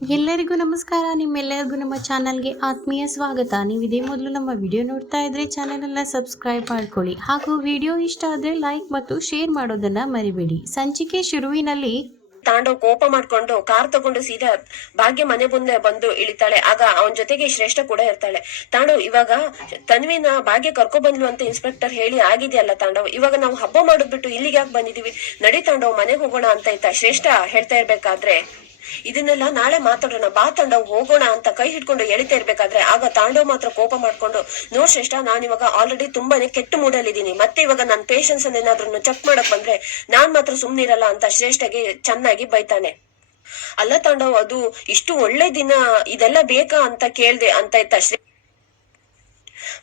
ಎಲ್ಲರಿಗೂ ನಮಸ್ಕಾರ. ನಿಮ್ಮೆಲ್ಲರಿಗೂ ನಮ್ಮ ಚಾನಲ್ಗೆ ಆತ್ಮೀಯ ಸ್ವಾಗತ. ನೀವು ಇದೇ ಮೊದಲು ನಮ್ಮ ವಿಡಿಯೋ ನೋಡ್ತಾ ಇದ್ರೆ ಚಾನೆಲ್ ಎಲ್ಲ ಸಬ್ಸ್ಕ್ರೈಬ್ ಮಾಡ್ಕೊಳ್ಳಿ. ಹಾಗೂ ವಿಡಿಯೋ ಇಷ್ಟ ಆದ್ರೆ ಲೈಕ್ ಮತ್ತು ಶೇರ್ ಮಾಡೋದನ್ನ ಮರಿಬೇಡಿ. ಸಂಚಿಕೆ ಶುರುವಿನಲ್ಲಿ ತಾಂಡವ್ ಕೋಪ ಮಾಡ್ಕೊಂಡು ಕಾರ್ ತಗೊಂಡು ಸೀದಾ ಭಾಗ್ಯ ಮನೆ ಮುಂದೆ ಬಂದು ಇಳಿತಾಳೆ. ಆಗ ಅವನ ಜೊತೆಗೆ ಶ್ರೇಷ್ಠ ಕೂಡ ಇರ್ತಾಳೆ. ತಾಂಡವ್ ಇವಾಗ ತನ್ವಿನ ಭಾಗ್ಯ ಕರ್ಕೊ ಬಂದ್ಲು ಅಂತ ಇನ್ಸ್ಪೆಕ್ಟರ್ ಹೇಳಿ, ಆಗಿದೆಯಲ್ಲ ತಾಂಡವ್ ಇವಾಗ ನಾವು ಹಬ್ಬ ಮಾಡಿದ್ಬಿಟ್ಟು ಇಲ್ಲಿಗೆ ಯಾಕೆ ಬಂದಿದೀವಿ. ನಡಿ ತಾಂಡವ್ ಮನೆಗೆ ಹೋಗೋಣ ಅಂತ ಇತ್ತ. ಶ್ರೇಷ್ಠ ಹೇಳ್ತಾ ಇರ್ಬೇಕಾದ್ರೆ ಇದನ್ನೆಲ್ಲ ನಾಳೆ ಮಾತಾಡೋಣ. ಬಾ ತಂಡ, ಹೋಗೋಣ ಅಂತ ಕೈ ಹಿಡ್ಕೊಂಡು ಎಳಿತಾ ಇರ್ಬೇಕಾದ್ರೆ ಆಗ ತಾಂಡವ್ ಮಾತ್ರ ಕೋಪ ಮಾಡ್ಕೊಂಡು, ನೋ ಶ್ರೇಷ್ಠ, ನಾನ್ ಇವಾಗ ಆಲ್ರೆಡಿ ತುಂಬಾನೇ ಕೆಟ್ಟ ಮೂಡಲ್ಲಿದ್ದೀನಿ ಮತ್ತೆ ಇವಾಗ ನನ್ನ ಪೇಷನ್ಸ್ ಅನ್ನ ಏನಾದ್ರೂ ಚೆಕ್ ಮಾಡಕ್ ಬಂದ್ರೆ ನಾನ್ ಮಾತ್ರ ಸುಮ್ನಿರಲ್ಲ ಅಂತ ಶ್ರೇಷ್ಠಗೆ ಚೆನ್ನಾಗಿ ಬೈತಾನೆ. ಅಲ್ಲ ತಾಂಡವ್, ಅದು ಇಷ್ಟು ಒಳ್ಳೆ ದಿನ ಇದೆಲ್ಲ ಬೇಕಾ ಅಂತ ಕೇಳ್ದೆ ಅಂತ ಇತ್ತ ಶ್ರೇ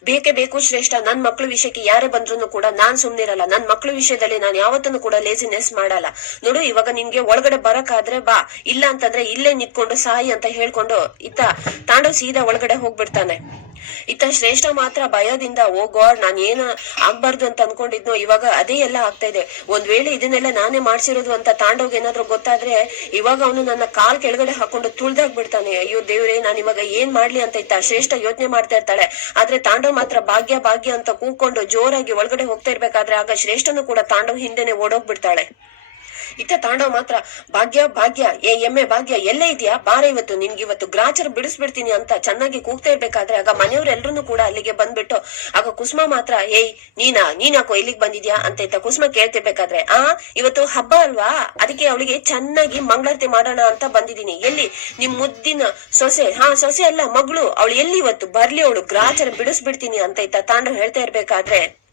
ಬೇಕೇ ಬೇಕು ಶ್ರೇಷ್ಠ. ನನ್ ಮಕ್ಳ ವಿಷಯಕ್ಕೆ ಯಾರೇ ಬಂದ್ರು ಕೂಡ ನಾನ್ ಸುಮ್ನಿರಲ್ಲ. ನನ್ ಮಕ್ಳ ವಿಷಯದಲ್ಲಿ ನಾನು ಯಾವತ್ತೂ ಕೂಡ ಲೇಸಿನೆಸ್ ಮಾಡಲ್ಲ. ನೋಡು, ಇವಾಗ ನಿನ್ಗೆ ಒಳಗಡೆ ಬರಕಾದ್ರೆ ಬಾ. ಇಲ್ಲ ಅಂತಂದ್ರೆ ಇಲ್ಲೇ ನಿಂತ್ಕೊಂಡು ಸಾಯಿ ಅಂತ ಹೇಳ್ಕೊಂಡು ಇತ್ತ ತಾಂಡವ್ ಸೀದಾ ಒಳಗಡೆ ಹೋಗ್ಬಿಡ್ತಾನೆ. ಇತ್ತ ಶ್ರೇಷ್ಠ ಮಾತ್ರ ಭಯದಿಂದ, ಓ ಗಾಡ್, ನಾನು ಏನ ಆಗ್ಬಾರ್ದು ಅಂತ ಅನ್ಕೊಂಡಿದ್ನೋ, ಇವಾಗ ಅದೇ ಎಲ್ಲ ಆಗ್ತಾ ಇದೆ. ಒಂದ್ ವೇಳೆ ಇದನ್ನೆಲ್ಲ ನಾನೇ ಮಾಡ್ಸಿರೋದು ಅಂತ ತಾಂಡೋಗಿ ಏನಾದ್ರು ಗೊತ್ತಾದ್ರೆ, ಇವಾಗ ಅವನು ನನ್ನ ಕಾಲ್ ಕೆಳಗಡೆ ಹಾಕೊಂಡು ತುಳ್ದಾಗ್ ಬಿಡ್ತಾನೆ ಅಯ್ಯೋ ದೇವ್ರೆ, ನಾನ್ ಇವಾಗ ಏನ್ ಮಾಡ್ಲಿ ಅಂತ ಇತ್ತ ಶ್ರೇಷ್ಠ ಯೋಚನೆ ಮಾಡ್ತಾ ಇರ್ತಾಳೆ. ಆದ್ರೆ ತಾಂಡವ್ ಮಾತ್ರ ಭಾಗ್ಯ ಭಾಗ್ಯ ಅಂತ ಕೂಕೊಂಡು ಜೋರಾಗಿ ಒಳಗಡೆ ಹೋಗ್ತಾ ಇರ್ಬೇಕಾದ್ರೆ ಆಗ ಶ್ರೇಷ್ಠನು ಕೂಡ ತಾಂಡವ್ ಹಿಂದೆನೆ ಓಡೋಗ್ಬಿಡ್ತಾಳೆ. ಇತ್ತ ತಾಂಡವ್ ಮಾತ್ರ. ಭಾಗ್ಯ ಭಾಗ್ಯ, ಏ ಎಮ್ಮೆ ಭಾಗ್ಯ, ಎಲ್ಲೇ ಇದೆಯಾ? ಬಾರ ಇವತ್ತು, ನಿನ್ಗೆ ಇವತ್ತು ಗ್ರಾಚರ್ ಬಿಡಿಸ್ಬಿಡ್ತೀನಿ ಅಂತ ಚೆನ್ನಾಗಿ ಕೂಗ್ತಾ ಇರ್ಬೇಕಾದ್ರೆ ಆಗ ಮನೆಯವರೆಲ್ಲರೂ ಕೂಡ ಅಲ್ಲಿಗೆ ಬಂದ್ಬಿಟ್ಟು, ಆಗ ಕುಸುಮ ಮಾತ್ರ, ಏಯ್, ನೀನಾ ನೀನಾಕೋ ಇಲ್ಲಿಗೆ ಬಂದಿದ್ಯಾ? ಅಂತ ಇತ್ತ ಕುಸುಮ ಕೇಳ್ತಿರ್ಬೇಕಾದ್ರೆ, ಆ, ಇವತ್ತು ಹಬ್ಬ ಅಲ್ವಾ? ಅದಕ್ಕೆ ಅವಳಿಗೆ ಚೆನ್ನಾಗಿ ಮಂಗಳಾರತಿ ಮಾಡೋಣ ಅಂತ ಬಂದಿದ್ದೀನಿ. ಎಲ್ಲಿ? ನಿಮ್ ಮುದ್ದಿನ ಸೊಸೆ, ಹಾ, ಸೊಸೆ ಅಲ್ಲ, ಮಗಳು. ಅವಳು ಎಲ್ಲಿ ಇವತ್ತು ಬರ್ಲಿ ಅವಳು? ಗ್ರಾಚರ್ ಬಿಡಿಸ್ಬಿಡ್ತೀನಿ ಅಂತ ಇತ್ತ ತಾಂಡವ್ ಹೇಳ್ತಾ ಇರ್ಬೇಕಾದ್ರೆ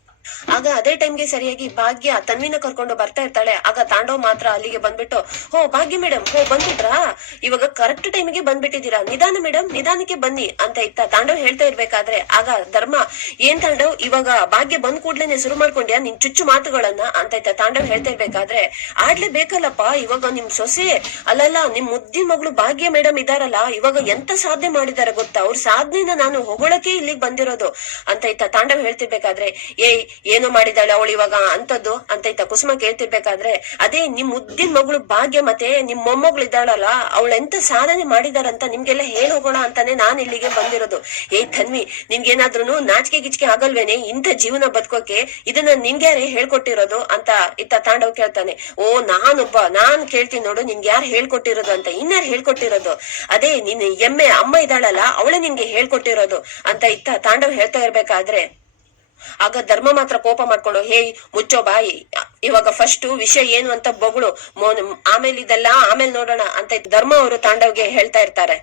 ಆಗ ಅದೇ ಟೈಮ್ಗೆ ಸರಿಯಾಗಿ ಭಾಗ್ಯ ತನ್ವಿನ ಕರ್ಕೊಂಡು ಬರ್ತಾ ಇರ್ತಾಳೆ. ಆಗ ತಾಂಡವ್ ಮಾತ್ರ ಅಲ್ಲಿಗೆ ಬಂದ್ಬಿಟ್ಟು, ಹೋ, ಭಾಗ್ಯ ಮೇಡಮ್ ಹೋ, ಬಂದ್ಬಿಟ್ರಾ? ಇವಾಗ ಕರೆಕ್ಟ್ ಟೈಮ್ಗೆ ಬಂದ್ಬಿಟ್ಟಿದ್ದೀರಾ? ನಿಧಾನ ಮೇಡಮ್ ನಿಧಾನಕ್ಕೆ ಬನ್ನಿ, ಅಂತ ಇತ್ತ ತಾಂಡವ್ ಹೇಳ್ತಾ ಇರ್ಬೇಕಾದ್ರೆ, ಆಗ ಧರ್ಮ, ಏನ್ ತಾಂಡವ್, ಇವಾಗ ಭಾಗ್ಯ ಬಂದ್ ಕೂಡ್ಲೇನೆ ಶುರು ಮಾಡ್ಕೊಂಡ್ಯಾ? ನಿನ್ ಚುಚ್ಚು ಮಾತುಗಳನ್ನ, ಅಂತ ಇತ್ತ ತಾಂಡವ್ ಹೇಳ್ತಾ ಇರ್ಬೇಕಾದ್ರೆ, ಆಡ್ಲೇ ಬೇಕಲ್ಲಪ್ಪ, ಇವಾಗ ನಿಮ್ ಸೊಸೆ, ಅಲ್ಲಲ್ಲ, ನಿಮ್ ಮುದ್ದಿ ಮಗಳು ಭಾಗ್ಯ ಮೇಡಮ್ ಇದಾರಲ್ಲ, ಇವಾಗ ಎಂತ ಸಾಧನೆ ಮಾಡಿದಾರೆ ಗೊತ್ತಾ? ಅವ್ರ ಸಾಧನೆನ ನಾನು ಹೊಗಳಕ್ಕೆ ಇಲ್ಲಿಗೆ ಬಂದಿರೋದು, ಅಂತ ಇತ್ತ ತಾಂಡವ್ ಹೇಳ್ತಿರ್ಬೇಕಾದ್ರೆ, ಏಯ್ ಏನು ಮಾಡಿದಾಳೆ ಅವಳು ಇವಾಗ ಅಂತದ್ದು ಅಂತ ಇತ್ತ ಕುಸುಮ ಕೇಳ್ತಿರ್ಬೇಕಾದ್ರೆ, ಅದೇ ನಿಮ್ ಮುದ್ದಿನ ಮಗಳು ಭಾಗ್ಯ ಮತ್ತೆ ನಿಮ್ ಮೊಮ್ಮಗಳು ಇದ್ದಾಳಲ್ಲ ಅವಳು ಎಂತ ಸಾಧನೆ ಮಾಡಿದಾರಂತ ನಿಮ್ಗೆಲ್ಲ ಹೇಳ್ ಹೋಗೋಣ ಅಂತಾನೆ ನಾನ್ ಇಲ್ಲಿಗೆ ಬಂದಿರೋದು. ಏಯ್ ತನ್ವಿ ನಿಮ್ಗೇನಾದ್ರೂ ನಾಚಿಕೆ ಗಿಚಿಕೆ ಆಗಲ್ವೇನೆ? ಇಂಥ ಜೀವನ ಬದುಕೋಕೆ ಇದನ್ನ ನಿನ್ಗ್ಯಾರೇ ಹೇಳ್ಕೊಟ್ಟಿರೋದು ಅಂತ ಇತ್ತ ತಾಂಡವ್ ಕೇಳ್ತಾನೆ. ಓ, ನಾನೊಬ್ಬ, ನಾನ್ ಕೇಳ್ತೀನಿ ನೋಡು ನಿನ್ಗೆ ಯಾರು ಹೇಳ್ಕೊಟ್ಟಿರೋದು ಅಂತ, ಇನ್ಯಾರು ಹೇಳ್ಕೊಟ್ಟಿರೋದು? ಅದೇ ನಿನ್ ಎಮ್ಮೆ ಅಮ್ಮ ಇದ್ದಾಳಲ್ಲ, ಅವಳೇ ನಿನ್ಗೆ ಹೇಳ್ಕೊಟ್ಟಿರೋದು ಅಂತ ಇತ್ತ ತಾಂಡವ್ ಹೇಳ್ತಾ ಇರ್ಬೇಕಾದ್ರೆ ಆಗ ಧರ್ಮ ಮಾತ್ರ ಕೋಪ ಮಾಡ್ಕೊಂಡು, ಹೇ, ಮುಚ್ಚೋ ಬಾಯಿ, ಇವಾಗ ಫಸ್ಟ್ ವಿಷಯ ಏನು ಅಂತ ಬೊಗಳು ಆಮೇಲೆ ಇದೆಲ್ಲ, ಆಮೇಲೆ ನೋಡೋಣ, ಅಂತ ಧರ್ಮ ಅವರು ತಾಂಡವ್ಗೆ ಹೇಳ್ತಾ ಇರ್ತಾರೆ.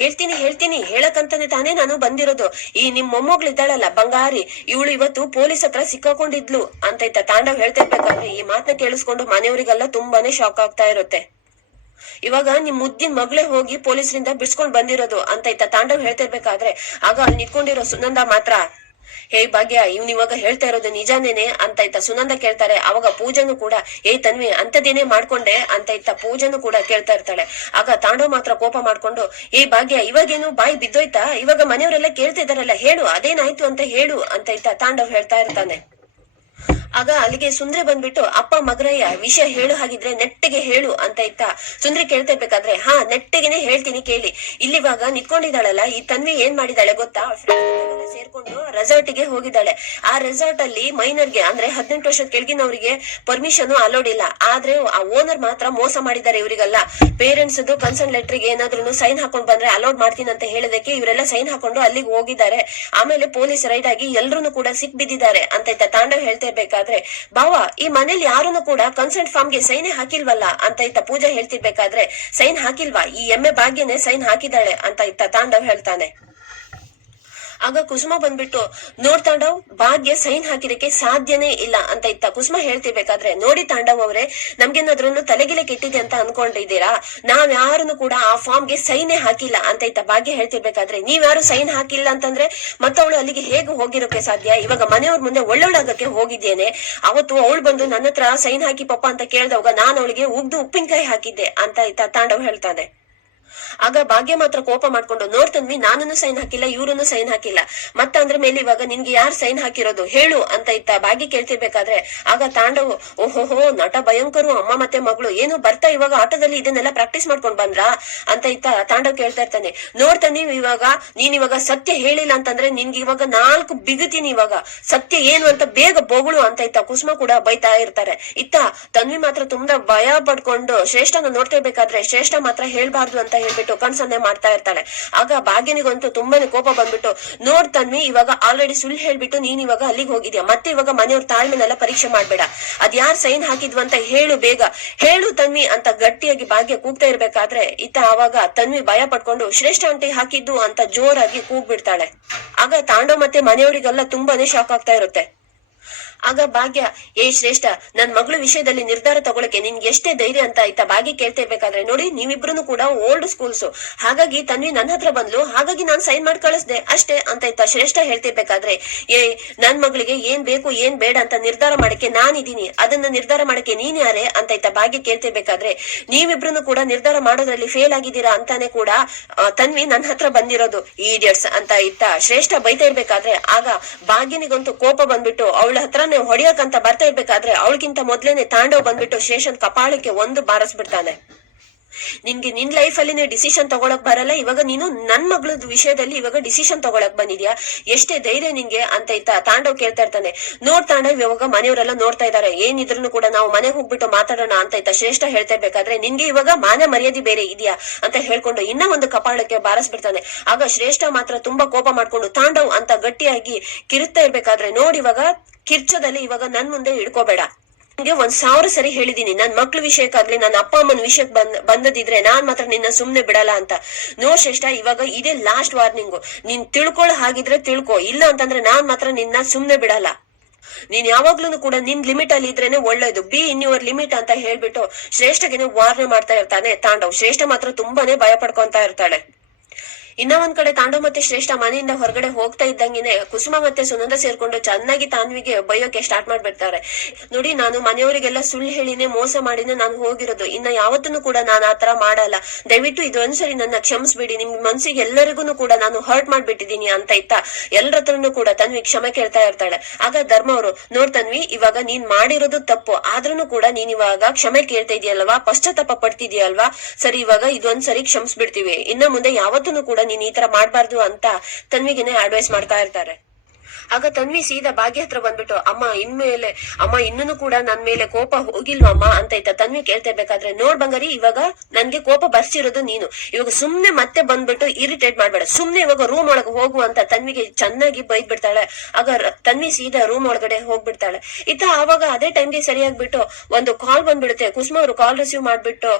ಹೇಳ್ತೀನಿ ಹೇಳ್ತೀನಿ, ಹೇಳಕ್ಕಂತಾನೆ ತಾನೇ ನಾನು ಬಂದಿರೋದು. ಈ ನಿಮ್ ಮೊಮ್ಮಗಳಿದ್ದಾಳಲ್ಲ ಬಂಗಾರಿ, ಇವಳು ಇವತ್ತು ಪೊಲೀಸ್ ಹತ್ರ ಸಿಕ್ಕಾಕೊಂಡಿದ್ಲು, ಅಂತ ಇತ್ತ ತಾಂಡವ್ ಹೇಳ್ತಾ ಇರ್ಬೇಕಾದ್ರೆ ಈ ಮಾತನ್ನ ಕೇಳಿಸ್ಕೊಂಡು ಮನೆಯವರಿಗೆಲ್ಲ ತುಂಬಾನೇ ಶಾಕ್ ಆಗ್ತಾ ಇರುತ್ತೆ. ಇವಾಗ ನಿಮ್ ಮುದ್ದಿನ ಮಗಳೇ ಹೋಗಿ ಪೊಲೀಸರಿಂದ ಬಿಡ್ಸ್ಕೊಂಡ್ ಬಂದಿರೋದು, ಅಂತ ಇತ್ತ ತಾಂಡವ್ ಹೇಳ್ತಿರ್ಬೇಕಾದ್ರೆ ಆಗ ಅಲ್ಲಿ ನಿಂತ್ಕೊಂಡಿರೋ ಸುನಂದ ಮಾತ್ರ ಹೇ ಭಾಗ್ಯ, ಇವ್ನ ಇವಾಗ ಹೇಳ್ತಾ ಇರೋದು ನಿಜಾನೇನೆ ಅಂತ ಇತ್ತ ಸುನಂದ ಕೇಳ್ತಾರೆ. ಅವಾಗ ಪೂಜನು ಕೂಡ, ಏ ತನ್ವಿ ಅಂತದೇನೆ ಮಾಡ್ಕೊಂಡೆ? ಅಂತ ಇತ್ತ ಪೂಜನು ಕೂಡ ಕೇಳ್ತಾ ಇರ್ತಾಳೆ. ಆಗ ತಾಂಡವ್ ಮಾತ್ರ ಕೋಪ ಮಾಡ್ಕೊಂಡು, ಏ ಭಾಗ್ಯ, ಇವಾಗೇನು ಬಾಯಿ ಬಿದ್ದೋಯ್ತಾ? ಇವಾಗ ಮನೆಯವರೆಲ್ಲ ಕೇಳ್ತಿದಾರಲ್ಲ, ಹೇಳು, ಅದೇನಾಯ್ತು ಅಂತ ಹೇಳು, ಅಂತ ಇತ್ತ ತಾಂಡವ್ ಹೇಳ್ತಾ ಇರ್ತಾನೆ. ಆಗ ಅಲ್ಲಿಗೆ ಸುಂದ್ರೆ ಬಂದ್ಬಿಟ್ಟು, ಅಪ್ಪ, ಮಗರಯ್ಯ, ವಿಷಯ ಹೇಳು ಹಾಗಿದ್ರೆ ನೆಟ್ಟಿಗೆ ಹೇಳು ಅಂತ ಇತ್ತಾ. ಸುಂದ್ರೆ ಕೇಳ್ತಾ ಇರ್ಬೇಕಾದ್ರೆ ಹಾ, ನೆಟ್ಟಿಗೆನೆ ಹೇಳ್ತೀನಿ ಕೇಳಿ. ಇಲ್ಲಿವಾಗ ನಿತ್ಕೊಂಡಿದ್ದಾಳಲ್ಲ, ಈ ತನ್ವಿ ಏನ್ ಮಾಡಿದಾಳೆ ಗೊತ್ತಾ? ಸೇರ್ಕೊಂಡು ರೆಸಾರ್ಟ್ಗೆ ಹೋಗಿದ್ದಾಳೆ. ಆ ರೆಸಾರ್ಟ್ ಅಲ್ಲಿ ಮೈನರ್ಗೆ ಅಂದ್ರೆ ಹದಿನೆಂಟು ವರ್ಷದ ಕೆಳಗಿನವರಿಗೆ ಪರ್ಮಿಷನ್ ಅಲೋಡ್ ಇಲ್ಲ. ಆದ್ರೆ ಆ ಓನರ್ ಮಾತ್ರ ಮೋಸ ಮಾಡಿದ್ದಾರೆ ಇವರಿಗೆಲ್ಲ. ಪೇರೆಂಟ್ಸ್ ಕನ್ಸರ್ನ್ ಲೆಟರ್ಗೆ ಏನಾದ್ರು ಸೈನ್ ಹಾಕೊಂಡ್ ಬಂದ್ರೆ ಅಲೋಡ್ ಮಾಡ್ತೀನಿ ಅಂತ ಹೇಳೋದಕ್ಕೆ ಇವರೆಲ್ಲ ಸೈನ್ ಹಾಕೊಂಡು ಅಲ್ಲಿಗೆ ಹೋಗಿದ್ದಾರೆ. ಆಮೇಲೆ ಪೊಲೀಸ್ ರೈಡ್ ಆಗಿ ಎಲ್ರು ಕೂಡ ಸಿಕ್ ಬಿದ್ದಿದ್ದಾರೆ ಅಂತ ತಾಂಡವ್ ಹೇಳ್ತಾ ಇರ್ಬೇಕಾದ್ರೆ ಬಾವ ಈ ಮನೇಲಿ ಯಾರನ್ನು ಕೂಡ ಕನ್ಸೆಂಟ್ ಫಾರ್ಮ್ಗೆ ಸೈನ್ ಹಾಕಿಲ್ವಲ್ಲ? ಅಂತ ಇತ್ತ ಪೂಜಾ ಹೇಳ್ತಿರ್ಬೇಕಾದ್ರೆ, ಸೈನ್ ಹಾಕಿಲ್ವಾ? ಈ ಎಮ್ಮೆ ಭಾಗ್ಯನೇ ಸೈನ್ ಹಾಕಿದಾಳೆ ಅಂತ ಇತ್ತ ತಾಂಡವ್ ಹೇಳ್ತಾನೆ. ಆಗ ಕುಸುಮ ಬಂದ್ಬಿಟ್ಟು, ನೋಡ್ ತಾಂಡವ್, ಭಾಗ್ಯ ಸೈನ್ ಹಾಕಿದಕ್ಕೆ ಸಾಧ್ಯನೇ ಇಲ್ಲ ಅಂತ ಇತ್ತ ಕುಸುಮ ಹೇಳ್ತಿರ್ಬೇಕಾದ್ರೆ, ನೋಡಿ ತಾಂಡವ್ ಅವರೇ ನಮ್ಗೇನಾದ್ರೂ ತಲೆಗಿಲೆ ಕೆಟ್ಟಿದೆ ಅಂತ ಅನ್ಕೊಂಡಿದ್ದೀರಾ? ನಾವ್ ಯಾರನ್ನು ಕೂಡ ಆ ಫಾರ್ಮ್ಗೆ ಸೈನೇ ಹಾಕಿಲ್ಲ ಅಂತ ಇತ್ತ ಭಾಗ್ಯ ಹೇಳ್ತಿರ್ಬೇಕಾದ್ರೆ, ನೀವ್ ಯಾರು ಸೈನ್ ಹಾಕಿಲ್ಲ ಅಂತಂದ್ರೆ ಮತ್ತವಳು ಅಲ್ಲಿಗೆ ಹೇಗೆ ಹೋಗಿರೋಕೆ ಸಾಧ್ಯ? ಇವಾಗ ಮನೆಯವ್ರ ಮುಂದೆ ಒಳ್ಳೊಳಗಕ್ಕೆ ಹೋಗಿದ್ದೇನೆ. ಅವತ್ತು ಅವಳು ಬಂದು ನನ್ನ ಹತ್ರ ಸೈನ್ ಹಾಕಿ ಪಪ್ಪ ಅಂತ ಕೇಳ್ದವಾಗ ನಾನು ಅವಳಿಗೆ ಉಗ್ದು ಉಪ್ಪಿನಕಾಯಿ ಹಾಕಿದ್ದೆ ಅಂತ ಇತ್ತ ತಾಂಡವ್ ಹೇಳ್ತಾನೆ. ಆಗ ಭಾಗ್ಯ ಮಾತ್ರ ಕೋಪ ಮಾಡ್ಕೊಂಡು ನೋಡ್ತನ್ವಿ ನಾನನ್ನು ಸೈನ್ ಹಾಕಿಲ್ಲ, ಇವ್ರನ್ನು ಸೈನ್ ಹಾಕಿಲ್ಲ. ಮತ್ತ ಅಂದ್ರ ಮೇಲೆ ಇವಾಗ ನಿನ್ಗೆ ಯಾರು ಸೈನ್ ಹಾಕಿರೋದು? ಹೇಳು, ಅಂತ ಇತ್ತ ಭಾಗ್ಯ ಕೇಳ್ತಿರ್ಬೇಕಾದ್ರೆ, ಆಗ ತಾಂಡವು, ಓಹೋಹೋ, ನಟ ಭಯಂಕರು, ಅಮ್ಮ ಮತ್ತೆ ಮಗಳು, ಏನು ಬರ್ತಾ ಇವಾಗ ಆಟದಲ್ಲಿ ಇದನ್ನೆಲ್ಲ ಪ್ರಾಕ್ಟೀಸ್ ಮಾಡ್ಕೊಂಡ್ ಬಂದ್ರಾ? ಅಂತ ಇತ್ತ ತಾಂಡವ್ ಕೇಳ್ತಾ ಇರ್ತಾನೆ. ನೋಡ್ತಾನೆ ಇವಾಗ ನೀನ್ ಇವಾಗ ಸತ್ಯ ಹೇಳಿಲ್ಲ ಅಂತಂದ್ರೆ ನಿನ್ಗೆ ಇವಾಗ ನಾಲ್ಕು ಬಿಗುತೀನಿ ಇವಾಗ. ಸತ್ಯ ಏನು ಅಂತ ಬೇಗ ಬೊಗಳು, ಅಂತ ಇತ್ತ ಕುಸುಮ ಕೂಡ ಬೈತಾ ಇರ್ತಾರೆ. ಇತ್ತ ತನ್ವಿ ಮಾತ್ರ ತುಂಬಾ ಭಯ ಪಡ್ಕೊಂಡು, ಶ್ರೇಷ್ಠನ ನೋಡ್ತಾ ಇರ್ಬೇಕಾದ್ರೆ ಶ್ರೇಷ್ಠ ಮಾತ್ರ ಹೇಳ್ಬಾರ್ದು ಅಂತ ಹೇಳ್ಬಿಟ್ಟು ಕಣ್ಸನ್ನೆ ಮಾಡ್ತಾ ಇರ್ತಾಳೆ. ಆಗ ಭಾಗ್ಯನಿಗಂತೂ ತುಂಬಾನೇ ಕೋಪ ಬಂದ್ಬಿಟ್ಟು, ನೋಡ್ ತನ್ವಿ, ಇವಾಗ ಆಲ್ರೆಡಿ ಸುಳ್ಳು ಹೇಳ್ಬಿಟ್ಟು ನೀನ್ ಇವಾಗ ಅಲ್ಲಿಗೆ ಹೋಗಿದ್ಯಾ? ಮತ್ತೆ ಇವಾಗ ಮನೆಯವ್ರ ತಾಳ್ಮೆನೆಲ್ಲ ಪರೀಕ್ಷೆ ಮಾಡ್ಬೇಡ. ಅದ್ ಯಾರ್ ಸೈನ್ ಹಾಕಿದ್ವು ಅಂತ ಹೇಳು ಬೇಗ. ಹೇಳು ತನ್ವಿ ಅಂತ ಗಟ್ಟಿಯಾಗಿ ಭಾಗ್ಯ ಕೂಗ್ತಾ ಇರ್ಬೇಕಾದ್ರೆ ಇತ್ತ ಆವಾಗ ತನ್ವಿ ಭಯ ಪಟ್ಕೊಂಡು ಶ್ರೇಷ್ಠ ಆಂಟಿ ಹಾಕಿದ್ದು ಅಂತ ಜೋರಾಗಿ ಕೂಗ್ಬಿಡ್ತಾಳೆ. ಆಗ ತಾಂಡೋ ಮತ್ತೆ ಮನೆಯವರಿಗೆಲ್ಲ ತುಂಬಾನೇ ಶಾಕ್ ಆಗ್ತಾ ಇರುತ್ತೆ. ಆಗ ಭಾಗ್ಯ, ಏ ಶ್ರೇಷ್ಠ, ನನ್ ಮಗಳು ವಿಷಯದಲ್ಲಿ ನಿರ್ಧಾರ ತಗೊಳಕ್ಕೆ ನಿನ್ಗೆ ಎಷ್ಟೇ ಧೈರ್ಯ ಅಂತ ಆಯ್ತಾ? ಭಾಗ್ಯ ಕೇಳ್ತಾ ಇರ್ಬೇಕಾದ್ರೆ ನೋಡಿ ನೀವಿಬ್ರು ಕೂಡ ಓಲ್ಡ್ ಸ್ಕೂಲ್ಸ್ ಹಾಗಾಗಿ ತನ್ವಿ ನನ್ನ ಹತ್ರ ಬಂದ್ಲು, ಹಾಗಾಗಿ ನಾನ್ ಸೈನ್ ಮಾಡಿ ಕಳಿಸ್ದೆ. ಅಷ್ಟೇ ಅಂತ ಇತ್ತ ಶ್ರೇಷ್ಠ ಹೇಳ್ತಿರ್ಬೇಕಾದ್ರೆ, ಏ, ನನ್ ಮಗಳಿಗೆ ಏನ್ ಬೇಕು, ಏನ್ ಬೇಡ ಅಂತ ನಿರ್ಧಾರ ಮಾಡಕ್ಕೆ ನಾನಿದ್ದೀನಿ. ಅದನ್ನ ನಿರ್ಧಾರ ಮಾಡಕ್ಕೆ ನೀನ್ ಯಾರೆ? ಅಂತ ಆಯ್ತಾ ಭಾಗ್ಯ ಕೇಳ್ತಿರ್ಬೇಕಾದ್ರೆ ನೀವಿಬ್ರು ಕೂಡ ನಿರ್ಧಾರ ಮಾಡೋದ್ರಲ್ಲಿ ಫೇಲ್ ಆಗಿದ್ದೀರಾ ಅಂತಾನೆ ಕೂಡ ತನ್ವಿ ನನ್ನ ಹತ್ರ ಬಂದಿರೋದು. ಈಡಿಯಟ್ಸ್ ಅಂತ ಇತ್ತ ಶ್ರೇಷ್ಠ ಬೈತಾ ಇರ್ಬೇಕಾದ್ರೆ, ಆಗ ಭಾಗ್ಯನಿಗಂತೂ ಕೋಪ ಬಂದ್ಬಿಟ್ಟು ಅವಳ ಹತ್ರನೇ ಹೊಡಿಯಕಂತ ಬರ್ತಾ ಇರ್ಬೇಕಾದ್ರೆ ಅವಳಿಗಿಂತ ಮೊದ್ಲೇನೆ ತಾಂಡವ್ ಬಂದ್ಬಿಟ್ಟು ಶೇಷನ್ ಕಪಾಳಕ್ಕೆ ಒಂದು ಬಾರಿಸ್ಬಿಡ್ತಾನೆ. ನಿನ್ಗೆ ನಿನ್ ಲೈಫ್ ಅಲ್ಲಿ ಡಿಸಿಷನ್ ತಗೊಳಕ್ ಬರಲ್ಲ, ಇವಾಗ ನೀನು ನನ್ ಮಗಳದ್ ವಿಷಯದಲ್ಲಿ ಇವಾಗ ಡಿಸಿಷನ್ ತಗೊಳಕ್ ಬಂದಿದ್ಯಾ? ಎಷ್ಟೇ ಧೈರ್ಯ ನಿಂಗೆ ಅಂತ ಇತ್ತ ತಾಂಡವ್ ಕೇಳ್ತಾ ಇರ್ತಾನೆ. ನೋಡ್ ತಾಂಡವ್ ಇವಾಗ ಮನೆಯವರೆಲ್ಲ ನೋಡ್ತಾ ಇದಾರೆ. ಏನಿದ್ರು ಕೂಡ ನಾವು ಮನೆಗೆ ಹೋಗ್ಬಿಟ್ಟು ಮಾತಾಡೋಣ ಅಂತ ಇತ್ತ ಶ್ರೇಷ್ಠ ಹೇಳ್ತಾ ಇರ್ಬೇಕಾದ್ರೆ, ನಿನ್ಗೆ ಇವಾಗ ಮಾನ ಮರ್ಯಾದೆ ಬೇರೆ ಇದೆಯಾ? ಅಂತ ಹೇಳ್ಕೊಂಡು ಇನ್ನ ಒಂದು ಕಪಾಳಕ್ಕೆ ಬಾರಿಸ್ಬಿಡ್ತಾನೆ. ಆಗ ಶ್ರೇಷ್ಠ ಮಾತ್ರ ತುಂಬಾ ಕೋಪ ಮಾಡ್ಕೊಂಡು ತಾಂಡವ್ ಅಂತ ಗಟ್ಟಿಯಾಗಿ ಕಿರುತ್ತಾ ಇರ್ಬೇಕಾದ್ರೆ, ನೋಡಿ ಇವಾಗ ಕಿರ್ಚದಲ್ಲಿ ಇವಾಗ ನನ್ ಮುಂದೆ ಇಡ್ಕೋಬೇಡ ನಿಂಗೆ ಒಂದ್ ಸಾವಿರ ಸರಿ ಹೇಳಿದೀನಿ. ನನ್ ಮಕ್ಳ ವಿಷಯಕ್ಕಾಗ್ಲಿ ನನ್ನ ಅಪ್ಪ ಅಮ್ಮನ ವಿಷಯಕ್ಕೆ ಬಂದ್, ಬಂದದಿದ್ರೆ ನಾನ್ ಮಾತ್ರ ನಿನ್ನ ಸುಮ್ನೆ ಬಿಡಲ್ಲ ಅಂತ. ನೋ ಶ್ರೇಷ್ಠ, ಇವಾಗ ಇದೇ ಲಾಸ್ಟ್ ವಾರ್ನಿಂಗು ನೀನ್ ತಿಳ್ಕೊಳ್ಳೋ ಹಾಗಿದ್ರೆ ತಿಳ್ಕೊ. ಇಲ್ಲ ಅಂತಂದ್ರೆ ನಾನ್ ಮಾತ್ರ ನಿನ್ನ ಸುಮ್ನೆ ಬಿಡಲ್ಲ. ನೀನ್ ಯಾವಾಗ್ಲೂ ಕೂಡ ನಿನ್ ಲಿಮಿಟ್ ಅಲ್ಲಿ ಇದ್ರೇನೆ ಒಳ್ಳೇದು. ಬಿ ಇನ್ ಯುವರ್ ಲಿಮಿಟ್ ಅಂತ ಹೇಳ್ಬಿಟ್ಟು ಶ್ರೇಷ್ಠಗೆ ವಾರ್ನೆ ಮಾಡ್ತಾ ಇರ್ತಾನೆ ತಾಂಡವ್. ಶ್ರೇಷ್ಠ ಮಾತ್ರ ತುಂಬಾನೇ ಭಯ ಪಡ್ಕೊಂತಾ ಇರ್ತಾಳೆ. ಇನ್ನ ಒಂದ್ ಕಡೆ ತಾಂಡು ಮತ್ತೆ ಶ್ರೇಷ್ಠ ಮನೆಯಿಂದ ಹೊರಗಡೆ ಹೋಗ್ತಾ ಇದ್ದಂಗೆನೆ ಕುಸುಮ ಮತ್ತೆ ಸುನಂದ ಸೇರ್ಕೊಂಡು ಚೆನ್ನಾಗಿ ತಾನ್ವಿಗೆ ಬೈಯೋಕೆ ಸ್ಟಾರ್ಟ್ ಮಾಡ್ಬಿಡ್ತಾರೆ. ನೋಡಿ, ನಾನು ಮನೆಯವರಿಗೆಲ್ಲ ಸುಳ್ಳು ಹೇಳಿನೇ ಮೋಸ ಮಾಡಿನೇ ನಾನು ಹೋಗಿರೋದು. ಇನ್ನ ಯಾವತ್ತೂ ಕೂಡ ನಾನು ಆತರ ಮಾಡಲ್ಲ. ದಯವಿಟ್ಟು ಇದೊಂದ್ಸರಿ ನನ್ನ ಕ್ಷಮಿಸ್ಬಿಡಿ. ನಿಮ್ ಮನ್ಸಿಗೆ ಎಲ್ಲರಿಗೂ ಕೂಡ ನಾನು ಹರ್ಟ್ ಮಾಡ್ಬಿಟ್ಟಿದೀನಿ ಅಂತ ಇತ್ತಾ? ಎಲ್ಲರ ಹತ್ರನು ಕೂಡ ತನ್ವಿ ಕ್ಷಮೆ ಕೇಳ್ತಾ ಇರ್ತಾಳೆ. ಆಗ ಧರ್ಮ ಅವರು, ನೋಡ್ ತನ್ವಿ, ಇವಾಗ ನೀನ್ ಮಾಡಿರೋದು ತಪ್ಪು. ಆದ್ರೂ ಕೂಡ ನೀನ್ ಇವಾಗ ಕ್ಷಮೆ ಕೇಳ್ತಾ ಇದೆಯಲ್ವಾ? ಪಶ್ಚಾತ್ತಾಪ ಪಡ್ತಿದ್ಯಲ್ವಾ? ಸರಿ, ಇವಾಗ ಇದೊಂದ್ಸರಿ ಕ್ಷಮಿಸ್ಬಿಡ್ತೀವಿ. ಇನ್ನ ಮುಂದೆ ಯಾವತ್ತೂ ಕೂಡ ನೀನ್ ಈ ತರ ಮಾಡ್ಬಾರ್ದು ಅಂತ ತನ್ವಿಗೆನೆ ಅಡ್ವೈಸ್ ಮಾಡ್ತಾ ಇರ್ತಾರೆ. ಆಗ ತನ್ವಿ ಸೀದಾ ಭಾಗ್ಯ ಹತ್ರ ಬಂದ್ಬಿಟ್ಟು, ಅಮ್ಮ, ಇನ್ಮೇಲೆ, ಅಮ್ಮ, ಇನ್ನೂ ಕೂಡ ನನ್ ಮೇಲೆ ಕೋಪ ಹೋಗಿಲ್ವಮ್ಮ ಅಂತ ಇತ್ತ ತನ್ವಿ ಕೇಳ್ತಾ ಇರ್ಬೇಕಾದ್ರೆ, ನೋಡ್ ಬಂಗಾರಿ, ಇವಾಗ ನನ್ಗೆ ಕೋಪ ಬರ್ಸಿರೋದು ನೀನು. ಇವಾಗ ಸುಮ್ನೆ ಮತ್ತೆ ಬಂದ್ಬಿಟ್ಟು ಇರಿಟೇಟ್ ಮಾಡ್ಬೇಡ. ಸುಮ್ನೆ ಇವಾಗ ರೂಮ್ ಒಳಗೆ ಹೋಗು ಅಂತ ತನ್ವಿಗೆ ಚೆನ್ನಾಗಿ ಬೈದ್ ಬಿಡ್ತಾಳೆ ಆಗ ತನ್ವಿ ಸೀದಾ ರೂಮ್ ಒಳಗಡೆ ಹೋಗ್ಬಿಡ್ತಾಳೆ. ಇತ್ತ ಆವಾಗ ಅದೇ ಟೈಮ್ಗೆ ಸರಿಯಾಗ್ಬಿಟ್ಟು ಒಂದು ಕಾಲ್ ಬಂದ್ಬಿಡುತ್ತೆ. ಕುಸುಮ ಅವರು ಕಾಲ್ ರಿಸೀವ್ ಮಾಡ್ಬಿಟ್ಟು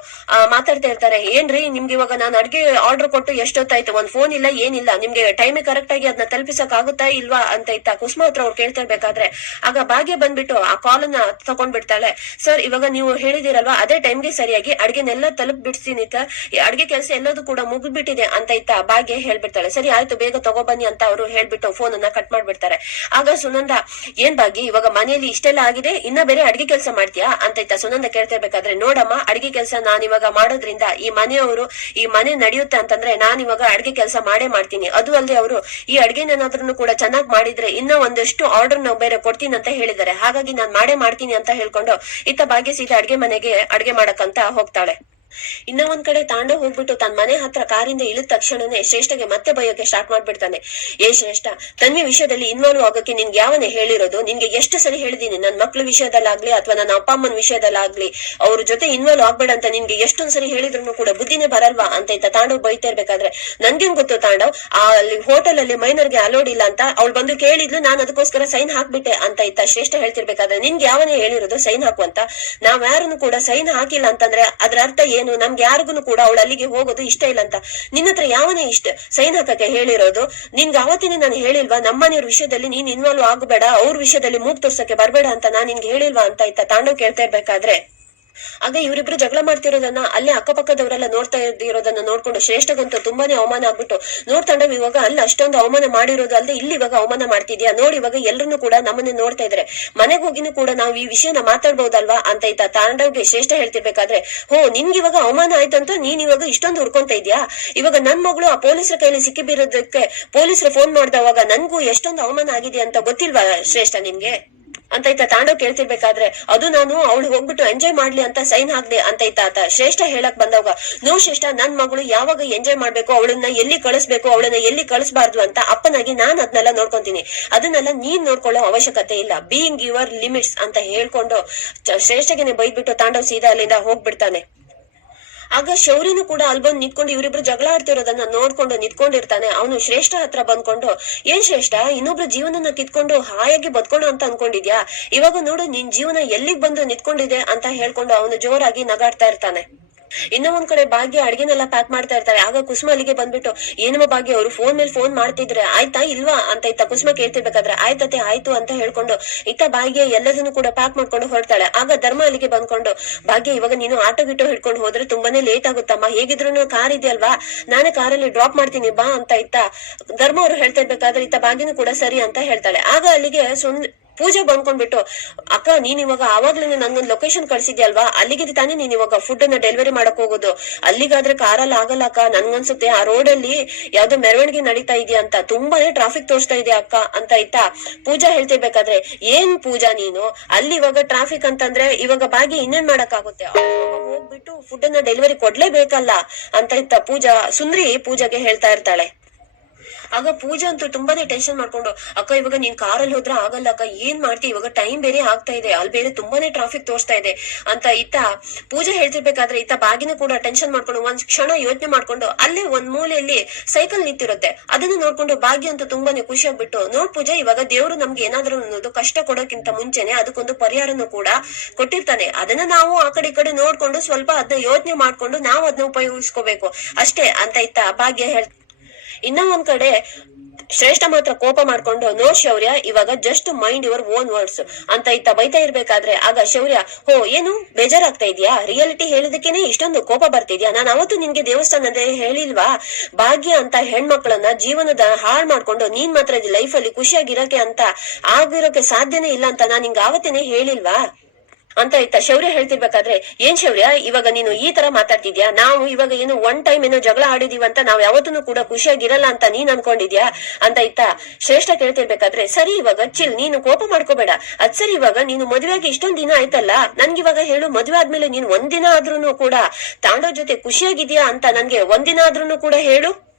ಮಾತಾಡ್ತಾ ಇರ್ತಾರೆ. ಏನ್ರಿ, ನಿಮ್ಗೆ ಇವಾಗ ನಾನು ಅಡ್ಗೆ ಆರ್ಡರ್ ಕೊಟ್ಟು ಎಷ್ಟೊತ್ತಾಯ್ತು? ಒಂದ್ ಫೋನ್ ಇಲ್ಲ, ಏನಿಲ್ಲ. ನಿಮ್ಗೆ ಟೈಮ್ ಕರೆಕ್ಟ್ ಆಗಿ ಅದನ್ನ ತಲುಪಿಸಕ್ ಆಗುತ್ತಾ ಇಲ್ವಾ? ಅಂತ ಇತ್ತ ಕುಸುಮ ಹತ್ರ ಅವ್ರು ಕೇಳ್ತಾ ಇರ್ಬೇಕಾದ್ರೆ ಆಗ ಭಾಗ್ಯ ಬಂದ್ಬಿಟ್ಟು ಆ ಕಾಲ್ ಅನ್ನ ತಗೊಂಡ್ಬಿಡ್ತಾಳೆ. ಸರ್, ಇವಾಗ ನೀವು ಹೇಳಿದಿರಲ್ವಾ ಅದೇ ಟೈಮ್ಗೆ ಸರಿಯಾಗಿ ಅಡ್ಗೆನೆಲ್ಲ ತಲುಪ್ ಬಿಡ್ತೀನಿ ಅಡ್ಗೆ ಕೆಲಸ ಎಲ್ಲದೂ ಕೂಡ ಮುಗಿದ್ಬಿಟ್ಟಿದೆ, ಅಂತ ಇತ್ತ ಭಾಗ್ಯ ಹೇಳ್ಬಿಡ್ತಾಳೆ. ಸರಿ, ಆಯ್ತು, ಬೇಗ ತಗೊಬನ್ನಿ ಅಂತ ಅವರು ಹೇಳ್ಬಿಟ್ಟು ಫೋನ್ ಅನ್ನ ಕಟ್ ಮಾಡ್ಬಿಡ್ತಾರೆ. ಆಗ ಸುನಂದ, ಏನ್ ಭಾಗ್ಯ, ಇವಾಗ ಮನೆಯಲ್ಲಿ ಇಷ್ಟೆಲ್ಲ ಆಗಿದೆ, ಇನ್ನ ಬೇರೆ ಅಡ್ಗೆ ಕೆಲಸ ಮಾಡ್ತೀಯಾ? ಅಂತ ಇತ್ತ ಸುನಂದ ಕೇಳ್ತಾ ಇರ್ಬೇಕಾದ್ರೆ ನೋಡಮ್ಮ, ಅಡ್ಗೆ ಕೆಲಸ ನಾನ್ ಇವಾಗ ಮಾಡೋದ್ರಿಂದ ಈ ಮನೆಯವರು, ಈ ಮನೆ ನಡೆಯುತ್ತೆ ಅಂತಂದ್ರೆ ನಾನ್ ಇವಾಗ ಅಡ್ಗೆ ಕೆಲಸ ಮಾಡೇ ಮಾಡ್ತೀನಿ. ಅದು ಅಲ್ಲದೆ ಅವರು ಈ ಅಡ್ಗೆನೇನಾದ್ರೂ ಕೂಡ ಚೆನ್ನಾಗಿ ಮಾಡಿದ್ರೆ ಇನ್ನ ಒಂದಷ್ಟು ಆರ್ಡರ್ ನಾವು ಬೇರೆ ಕೊಡ್ತೀನಿ ಅಂತ ಹೇಳಿದ್ದಾರೆ. ಹಾಗಾಗಿ ನಾನ್ ಮಾಡೇ ಮಾಡ್ತೀನಿ ಅಂತ ಹೇಳ್ಕೊಂಡು ಇತ್ತ ಭಾಗ್ಯ ಸೀದಾ ಅಡ್ಗೆ ಮನೆಗೆ ಅಡ್ಗೆ ಮಾಡಕ್ಕಂತ ಹೋಗ್ತಾಳೆ. ಇನ್ನ ಒಂದ್ ಕಡೆ ತಾಂಡ ಹೋಗ್ಬಿಟ್ಟು ತನ್ನ ಮನೆ ಹತ್ರ ಕಾರಿಂದ ಇಳಿದ ತಕ್ಷಣನೇ ಶ್ರೇಷ್ಠಗೆ ಮತ್ತೆ ಬಯೋಕೆ ಸ್ಟಾರ್ಟ್ ಮಾಡ್ಬಿಡ್ತಾನೆ. ಏ ಶ್ರೇಷ್ಠ, ತನ್ವಿ ವಿಷಯದಲ್ಲಿ ಇನ್ವಾಲ್ವ್ ಆಗೋಕೆ ನಿನ್ಗೆ ಯಾವನೇ ಹೇಳಿರೋದು? ನಿನ್ಗೆ ಎಷ್ಟು ಸರಿ ಹೇಳಿದೀನಿ ನನ್ನ ಮಕ್ಳ ವಿಷಯದಲ್ಲಾಗ್ಲಿ ಅಥವಾ ನನ್ನ ಅಪ್ಪ ಅಮ್ಮನ ವಿಷಯದಲ್ಲಾಗ್ಲಿ, ಅವ್ರ ಜೊತೆ ಇನ್ವಾಲ್ವ್ ಆಗ್ಬೇಡ ಅಂತ ನಿನ್ಗೆ ಎಷ್ಟೊಂದ್ ಸರಿ ಹೇಳಿದ್ರು ಕೂಡ ಬುದ್ಧಿನೇ ಬರಲ್ವಾ ಅಂತ ಇತ್ತ ತಾಂಡವ್ ಬೈತಾ ಇರ್ಬೇಕಾದ್ರೆ? ನನ್ಗೇನ್ ಗೊತ್ತು ತಾಂಡವ್? ಆ ಅಲ್ಲಿ ಹೋಟೆಲ್ ಅಲ್ಲಿ ಮೈನರ್ಗೆ ಅಲೋಡ್ ಇಲ್ಲ ಅಂತ ಅವ್ಳು ಬಂದು ಕೇಳಿದ್ಲು, ನಾನು ಅದಕ್ಕೋಸ್ಕರ ಸೈನ್ ಹಾಕ್ಬಿಟ್ಟೆ ಅಂತ ಇತ್ತ ಶ್ರೇಷ್ಠ ಹೇಳ್ತಿರ್ಬೇಕಾದ್ರೆ ನಿನ್ಗೆ ಯಾವನೇ ಹೇಳಿರೋದು ಸೈನ್ ಹಾಕು ಅಂತ? ನಾವ್ ಯಾರನ್ನು ಕೂಡ ಸೈನ್ ಹಾಕಿಲ್ಲ ಅಂತಂದ್ರೆ ಅದ್ರ ಅರ್ಥ ಏನು ನಮ್ಗೆ ಯಾರಿಗೂ ಕೂಡ ಅವಳು ಅಲ್ಲಿಗೆ ಹೋಗೋದು ಇಷ್ಟ ಇಲ್ಲ ಅಂತ. ನಿನ್ನ ಹತ್ರ ಯಾವನೇ ಇಷ್ಟ? ಸೈನಾಕಕ್ಕೆ ಹೇಳಿರೋದು. ನಿನ್ಗೆ ಅವತ್ತಿನ ನಾನು ಹೇಳಿಲ್ವಾ ನಮ್ಮನೆಯವ್ರ ವಿಷಯದಲ್ಲಿ ನೀನ್ ಇನ್ವಾಲ್ವ್ ಆಗಬೇಡ, ಅವ್ರ ವಿಷಯದಲ್ಲಿ ಮೂಗ್ ತೋರ್ಸಕ್ಕೆ ಬರ್ಬೇಡ ಅಂತ ನಾನ್ ನಿನ್ಗೆ ಹೇಳಿಲ್ವಾ ಅಂತ ಇತ್ತ ತಾಂಡವ್ ಕೇಳ್ತಾ ಇರ್ಬೇಕಾದ್ರೆ? ಆಗ ಇವರಿಬ್ರು ಜಗಳ ಮಾಡ್ತಿರೋದನ್ನ ಅಲ್ಲೇ ಅಕ್ಕಪಕ್ಕದವರೆಲ್ಲ ನೋಡ್ತಾ ಇರೋದನ್ನ ನೋಡ್ಕೊಂಡು ಶ್ರೇಷ್ಠಗಂತೂ ತುಂಬಾನೇ ಅವಮಾನ ಆಗ್ಬಿಟ್ಟು ನೋಡ್ತಾಂಡವ್ ಇವಾಗ ಅಲ್ಲಿ ಅಷ್ಟೊಂದು ಅವಮಾನ ಮಾಡಿರೋದು ಅಲ್ಲದೆ ಇಲ್ಲಿ ಇವಾಗ ಅವಮಾನ ಮಾಡ್ತಿದ್ಯಾ? ನೋಡಿ ಇವಾಗ ಎಲ್ಲರನ್ನೂ ಕೂಡ ನಮ್ಮನ್ನ ನೋಡ್ತಾ ಇದ್ರೆ. ಮನೆಗೆ ಹೋಗಿನೂ ಕೂಡ ನಾವು ಈ ವಿಷಯನ ಮಾತಾಡ್ಬೋದಲ್ವಾ ಅಂತ ಇತ್ತ ತಾಂಡವ್ಗೆ ಶ್ರೇಷ್ಠ ಹೇಳ್ತಿರ್ಬೇಕಾದ್ರೆ, ಹೋ, ನಿನ್ಗೆ ಇವಾಗ ಅವಮಾನ ಆಯ್ತಂತ ನೀನ್ ಇವಾಗ ಇಷ್ಟೊಂದು ಹುರ್ಕೊಂತ ಇದ್ಯಾ? ಇವಾಗ ನನ್ ಮಗಳು ಆ ಪೊಲೀಸರ ಕೈಲಿ ಸಿಕ್ಕಿ ಬೀರೋದಕ್ಕೆ ಪೊಲೀಸರು ಫೋನ್ ಮಾಡ್ದವಾಗ ನನ್ಗೂ ಎಷ್ಟೊಂದು ಅವಮಾನ ಆಗಿದೆ ಅಂತ ಗೊತ್ತಿಲ್ವಾ ಶ್ರೇಷ್ಠ ನಿನ್ಗೆ? ಅಂತ ಇತ್ತ ತಾಂಡವ್ ಕೇಳ್ತಿರ್ಬೇಕಾದ್ರೆ ಅದು ನಾನು ಅವಳು ಹೋಗ್ಬಿಟ್ಟು ಎಂಜಾಯ್ ಮಾಡ್ಲಿ ಅಂತ ಸೈನ್ ಹಾಕ್ದೆ ಅಂತ ಇತ್ತ ಆತ. ಶ್ರೇಷ್ಠ ಹೇಳಕ್ ಬಂದವಾಗ, ನೋ ಶ್ರೇಷ್ಠ, ನನ್ ಮಗಳು ಯಾವಾಗ ಎಂಜಾಯ್ ಮಾಡ್ಬೇಕು, ಅವಳನ್ನ ಎಲ್ಲಿ ಕಳಿಸ್ಬೇಕು, ಅವಳನ್ನ ಎಲ್ಲಿ ಕಳಿಸ್ಬಾರ್ದು ಅಂತ ಅಪ್ಪನಾಗಿ ನಾನ್ ಅದನ್ನೆಲ್ಲ ನೋಡ್ಕೊಂತೀನಿ. ಅದನ್ನೆಲ್ಲ ನೀನ್ ನೋಡ್ಕೊಳ್ಳೋ ಅವಶ್ಯಕತೆ ಇಲ್ಲ. ಬೀಯಿಂಗ್ ಯುವರ್ ಲಿಮಿಟ್ಸ್ ಅಂತ ಹೇಳ್ಕೊಂಡು, ಶ್ರೇಷ್ಠಗೆನೆ ಬೈದ್ಬಿಟ್ಟು ತಾಂಡವ್ ಸೀದಾ ಅಲ್ಲಿಂದ ಹೋಗ್ಬಿಡ್ತಾನೆ. ಆಗ ಶೌರ್ಯನು ಕೂಡ ಅಲ್ಲಿ ಬಂದು ನಿಂತ್ಕೊಂಡು ಇವರಿಬ್ರು ಜಗಳ ಆಡ್ತಿರೋದನ್ನ ನೋಡ್ಕೊಂಡು ನಿಂತ್ಕೊಂಡಿರ್ತಾನೆ. ಅವನು ಶ್ರೇಷ್ಠ ಹತ್ರ ಬಂದ್ಕೊಂಡು, ಏನ್ ಶ್ರೇಷ್ಠ? ಇನ್ನೊಬ್ರ ಜೀವನನ ಕಿತ್ಕೊಂಡು ಹಾಯಾಗಿ ಬದ್ಕೋಣ ಅಂತ ಅನ್ಕೊಂಡಿದ್ಯಾ? ಇವಾಗ ನೋಡು, ನಿನ್ ಜೀವನ ಎಲ್ಲಿಗ್ ಬಂದು ನಿಂತ್ಕೊಂಡಿದೆ? ಅಂತ ಹೇಳ್ಕೊಂಡು ಅವನು ಜೋರಾಗಿ ನಗಾಡ್ತಾ ಇರ್ತಾನೆ. ಇನ್ನೂ ಒಂದ್ ಕಡೆ ಭಾಗ್ಯ ಅಡ್ಗೆನೆಲ್ಲ ಪ್ಯಾಕ್ ಮಾಡ್ತಾ ಇರ್ತಾರೆ. ಆಗ ಕುಸುಮ ಅಲ್ಲಿಗೆ ಬಂದ್ಬಿಟ್ಟು, ಏನಮ್ಮ ಭಾಗ್ಯ, ಅವರು ಫೋನ್ ಮೇಲೆ ಫೋನ್ ಮಾಡ್ತಿದ್ರೆ ಆಯ್ತಾ ಇಲ್ವಾ? ಅಂತ ಇತ್ತ ಕುಸುಮ ಕೇಳ್ತಿರ್ಬೇಕಾದ್ರೆ ಆಯ್ತತೆ ಆಯ್ತು ಅಂತ ಹೇಳ್ಕೊಂಡು ಇತ್ತ ಭಾಗ್ಯ ಎಲ್ಲದನ್ನು ಕೂಡ ಪ್ಯಾಕ್ ಮಾಡ್ಕೊಂಡು ಹೊರಡ್ತಾಳೆ. ಆಗ ಧರ್ಮ ಅಲ್ಲಿಗೆ ಬಂದ್ಕೊಂಡು, ಭಾಗ್ಯ, ಇವಾಗ ನೀನು ಆಟೋ ಗಿಟೋ ಹಿಡ್ಕೊಂಡು ಹೋದ್ರೆ ತುಂಬಾನೇ ಲೇಟ್ ಆಗುತ್ತಮ್ಮ. ಹೇಗಿದ್ರು ಕಾರ್ ಇದೆಯಲ್ವಾ? ನಾನೇ ಕಾರಲ್ಲಿ ಡ್ರಾಪ್ ಮಾಡ್ತೀನಿ, ಬಾ ಅಂತ ಇತ್ತ ಧರ್ಮ ಅವರು ಹೇಳ್ತಾ ಇರ್ಬೇಕಾದ್ರೆ ಇತ್ತ ಭಾಗ್ಯನು ಕೂಡ ಸರಿ ಅಂತ ಹೇಳ್ತಾಳೆ. ಆಗ ಅಲ್ಲಿಗೆ ಸುಂದ್ ಪೂಜೆ ಬಂದ್ಕೊಂಡ್ಬಿಟ್ಟು, ಅಕ್ಕ, ನೀನ್ ಇವಾಗ ಆವಾಗ್ಲೇ ನನ್ಗೊಂದು ಲೊಕೇಶನ್ ಕಳ್ಸಿದ್ಯಲ್ವಾ ಅಲ್ಲಿಗೆ ತಾನೇ ನೀನ್ ಇವಾಗ ಫುಡ್ ಅನ್ನ ಡೆಲಿವರಿ ಮಾಡಕ್ ಹೋಗೋದು. ಅಲ್ಲಿಗಾದ್ರೆ ಕಾರಲ್ಲಿ ಆಗಲ್ಲ ಅಕ್ಕ. ನನ್ಗನ್ಸುತ್ತೆ ಆ ರೋಡ್ ಅಲ್ಲಿ ಯಾವ್ದೋ ಮೆರವಣಿಗೆ ನಡೀತಾ ಇದೆಯಾ ಅಂತ. ತುಂಬಾನೇ ಟ್ರಾಫಿಕ್ ತೋರಿಸ್ತಾ ಇದೆ ಅಕ್ಕ? ಅಂತ ಆಯ್ತಾ ಪೂಜಾ ಹೇಳ್ತಿರ್ಬೇಕಾದ್ರೆ, ಏನ್ ಪೂಜಾ ನೀನು? ಅಲ್ಲಿ ಇವಾಗ ಟ್ರಾಫಿಕ್ ಅಂತಂದ್ರೆ ಇವಾಗ ಬಾಗಿ ಇನ್ನೇನ್ ಮಾಡಕ್ ಆಗುತ್ತೆ ಹೋಗ್ಬಿಟ್ಟು ಫುಡ್ ಅನ್ನ ಡೆಲಿವರಿ ಕೊಡ್ಲೇಬೇಕಲ್ಲ? ಅಂತ ಇತ್ತ ಪೂಜಾ. ಸುಂದ್ರಿ ಪೂಜಾಗೆ ಹೇಳ್ತಾ ಇರ್ತಾಳೆ. ಆಗ ಪೂಜಾ ಅಂತೂ ತುಂಬಾನೇ ಟೆನ್ಷನ್ ಮಾಡ್ಕೊಂಡು, ಅಕ್ಕ, ಇವಾಗ ನೀನ್ ಕಾರಲ್ಲಿ ಹೋದ್ರೆ ಆಗಲ್ಲ ಅಕ್ಕ, ಏನ್ ಮಾಡ್ತಿ? ಇವಾಗ ಟೈಮ್ ಬೇರೆ ಆಗ್ತಾ ಇದೆ, ಅಲ್ಲಿ ಬೇರೆ ತುಂಬಾನೇ ಟ್ರಾಫಿಕ್ ತೋರಿಸ್ತಾ ಇದೆ ಅಂತ ಇತ್ತ ಪೂಜಾ ಹೇಳ್ತಿರ್ಬೇಕಾದ್ರೆ ಇತ್ತ ಬಾಗಿನ ಕೂಡ ಟೆನ್ಷನ್ ಮಾಡ್ಕೊಂಡು ಒಂದ್ ಕ್ಷಣ ಯೋಚನೆ ಮಾಡ್ಕೊಂಡು ಅಲ್ಲೇ ಒಂದ್ ಮೂಲೆಯಲ್ಲಿ ಸೈಕಲ್ ನಿಂತಿರುತ್ತೆ. ಅದನ್ನ ನೋಡ್ಕೊಂಡು ಭಾಗ್ಯ ಅಂತೂ ತುಂಬಾನೇ ಖುಷಿ ಆಗ್ಬಿಟ್ಟು, ನೋಡ್ ಪೂಜಾ, ಇವಾಗ ದೇವರು ನಮ್ಗೆ ಏನಾದ್ರು ಅನ್ನೋದು ಕಷ್ಟ ಕೊಡೋಕ್ಕಿಂತ ಮುಂಚೆನೆ ಅದಕ್ಕೊಂದು ಪರಿಹಾರನು ಕೂಡ ಕೊಟ್ಟಿರ್ತಾನೆ. ಅದನ್ನ ನಾವು ಆ ಕಡೆ ಈ ಕಡೆ ನೋಡ್ಕೊಂಡು ಸ್ವಲ್ಪ ಅದನ್ನ ಯೋಚನೆ ಮಾಡ್ಕೊಂಡು ನಾವು ಅದನ್ನ ಉಪಯೋಗಿಸ್ಕೋಬೇಕು. ಅಷ್ಟೇ ಅಂತ ಇತ್ತ ಭಾಗ್ಯ ಹೇಳ್ ಇನ್ನ ಒಂದ್ ಕಡೆ ಶ್ರೇಷ್ಠ ಮಾತ್ರ ಕೋಪ ಮಾಡ್ಕೊಂಡು, ನೋ ಶೌರ್ಯ, ಇವಾಗ just mind your own words ಅಂತ ಇತ್ತ ಬೈತಾ ಇರ್ಬೇಕಾದ್ರೆ, ಆಗ ಶೌರ್ಯ, ಹೋ, ಏನು? ಬೇಜಾರಾಗ್ತಾ ಇದೆಯಾ? ರಿಯಾಲಿಟಿ ಹೇಳಿದಕ್ಕೇನೆ ಇಷ್ಟೊಂದು ಕೋಪ ಬರ್ತಿದ್ಯಾ? ನಾನು ಅವತ್ತು ನಿನ್ಗೆ ದೇವಸ್ಥಾನದೇ ಹೇಳಿಲ್ವಾ? ಭಾಗ್ಯ ಅಂತ ಹೆಣ್ಮಕ್ಳನ್ನ ಜೀವನದ ಹಾಳು ಮಾಡ್ಕೊಂಡು ನೀನ್ ಮಾತ್ರ ಲೈಫ್ ಅಲ್ಲಿ ಖುಷಿಯಾಗಿರೋಕೆ ಅಂತ, ಆಗಿರೋಕೆ ಸಾಧ್ಯನೇ ಇಲ್ಲ ಅಂತ ನಾನು ನಿಂಗೆ ಆವತ್ತೇನೆ ಹೇಳಿಲ್ವಾ? ಅಂತ ಇತ್ತ ಶೌರ್ಯ ಹೇಳ್ತಿರ್ಬೇಕಾದ್ರೆ, ಏನ್ ಶೌರ್ಯ? ಇವಾಗ ನೀನು ಈ ತರ ಮಾತಾಡ್ತಿದ್ಯಾ? ನಾವು ಇವಾಗ ಏನು ಒನ್ ಟೈಮ್ ಏನೋ ಜಗಳ ಆಡಿದೀವಿ ಅಂತ ನಾವ್ ಯಾವತ್ತೂ ಕೂಡ ಖುಷಿಯಾಗಿರಲ್ಲ ಅಂತ ನೀನ್ ಅನ್ಕೊಂಡಿದ್ಯಾ? ಅಂತ ಇತ್ತ ಶ್ರೇಷ್ಠ ಕೇಳ್ತಿರ್ಬೇಕಾದ್ರೆ, ಸರಿ ಇವಾಗ ಚಿಲ್, ನೀನು ಕೋಪ ಮಾಡ್ಕೋಬೇಡ. ಅದ್ ಸರಿ ಇವಾಗ ನೀನು ಮದ್ವೆಗೆ ಇಷ್ಟೊಂದ್ ದಿನ ಆಯ್ತಲ್ಲ, ನನ್ಗಿವಾಗ ಹೇಳು, ಮದುವೆ ಆದ್ಮೇಲೆ ನೀನ್ ಒಂದಿನ ಆದ್ರೂನು ಕೂಡ ತಾಂಡೋ ಜೊತೆ ಖುಷಿಯಾಗಿದ್ಯಾ ಅಂತ ನನ್ಗೆ ಒಂದಿನ ಆದ್ರೂ ಕೂಡ ಹೇಳು.